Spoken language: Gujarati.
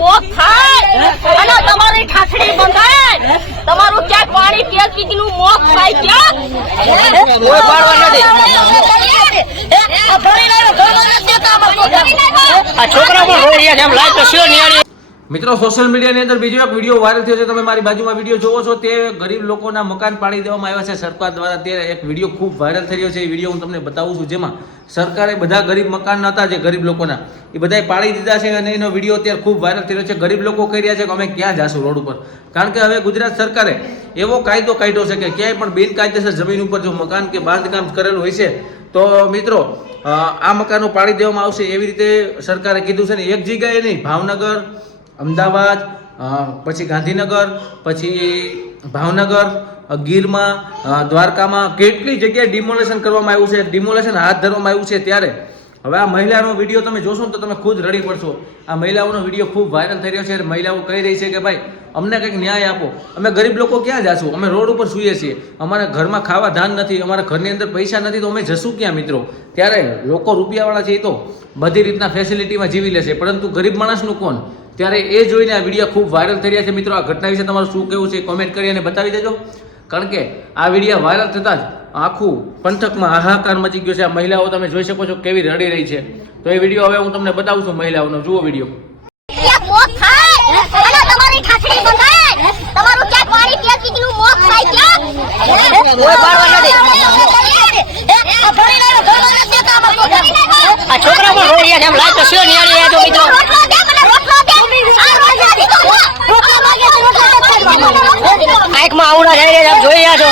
મોત થાય અને તમારી ઠાઠડી બંધાય, તમારું ક્યાંક પાણી પીકી નું મોત થાય ક્યાં કોઈ પાડવા નથી. આ છોકરા પણ રોડિયા જેમ લાય તો શિયો નિયાળી. મિત્રો સોશિયલ મીડિયાની અંદર બીજો એક વિડીયો વાયરલ થયો છે. તમે મારી બાજુમાં વિડીયો જોવો છો. તે ગરીબ લોકોના મકાન પાડી દેવામાં આવ્યા છે સરકાર દ્વારા. તે એક વિડીયો ખૂબ વાયરલ થઈ રહ્યો છે. એ વિડીયો હું તમને બતાવું છું, જેમાં સરકારે બધા ગરીબ મકાન હતા જે ગરીબ લોકોના એ બધાય પાડી દીધા છે અને એનો વિડીયો અત્યારે ખૂબ વાયરલ થઈ રહ્યો છે. ગરીબ લોકો કહી રહ્યા છે કે અમે ક્યાં જાશું રોડ ઉપર, કારણ કે હવે ગુજરાત સરકારે એવો કાયદો કાઢ્યો છે કે ક્યાંય પણ બિનકાયદેસર જમીન ઉપર જો મકાન કે બાંધકામ કરેલું હોય છે તો મિત્રો આ મકાનો પાડી દેવામાં આવશે એવી રીતે સરકારે કીધું છે. ને એક જગ્યાએ નહીં, ભાવનગર, અમદાવાદ, પછી ગાંધીનગર, પછી ભાવનગર, ગીરમાં, દ્વારકામાં કેટલી જગ્યાએ ડિમોલેશન કરવામાં આવ્યું છે, ડિમોલેશન હાથ ધરવામાં આવ્યું છે. ત્યારે હવે આ મહિલાનો વિડીયો તમે જોશો ને તો તમે ખુદ રડી પડશો. આ મહિલાઓનો વિડીયો ખૂબ વાયરલ થઈ રહ્યો છે. મહિલાઓ કહી રહી છે કે ભાઈ અમને કંઈક ન્યાય આપો, અમે ગરીબ લોકો ક્યાં જાશું, અમે રોડ ઉપર સૂઈએ છીએ, અમારા ઘરમાં ખાવા ધાન નથી, અમારા ઘરની અંદર પૈસા નથી, તો અમે જશું ક્યાં મિત્રો. ત્યારે લોકો રૂપિયાવાળા છે એ તો બધી રીતના ફેસિલિટીમાં જીવી લેશે, પરંતુ ગરીબ માણસનું કોણ? ત્યારે એ જોઈને આ વિડીયો ખૂબ વાયરલ થઈ રહ્યા છે. મિત્રો આ ઘટના વિશે તમારું શું કહેવું છે કોમેન્ટ કરી અને બતાવી દેજો, કારણ કે આ વિડીયો વાયરલ થતાં જ આખું પંથકમાં હાહાકાર મચી ગયો છે. આ મહિલાઓ તમે જોઈ શકો છો કેવી રડી રહી છે. તો એ વિડીયો હવે હું તમને બતાવું છું મહિલાઓનો. જુઓ વિડીયો. આ છોકરા પણ રોડિયા જેમ લાય તો શિયો નિયાળી. જો મિત્રો આંખમાં આવડા જઈ રહ્યા જોઈ રહ્યા છો.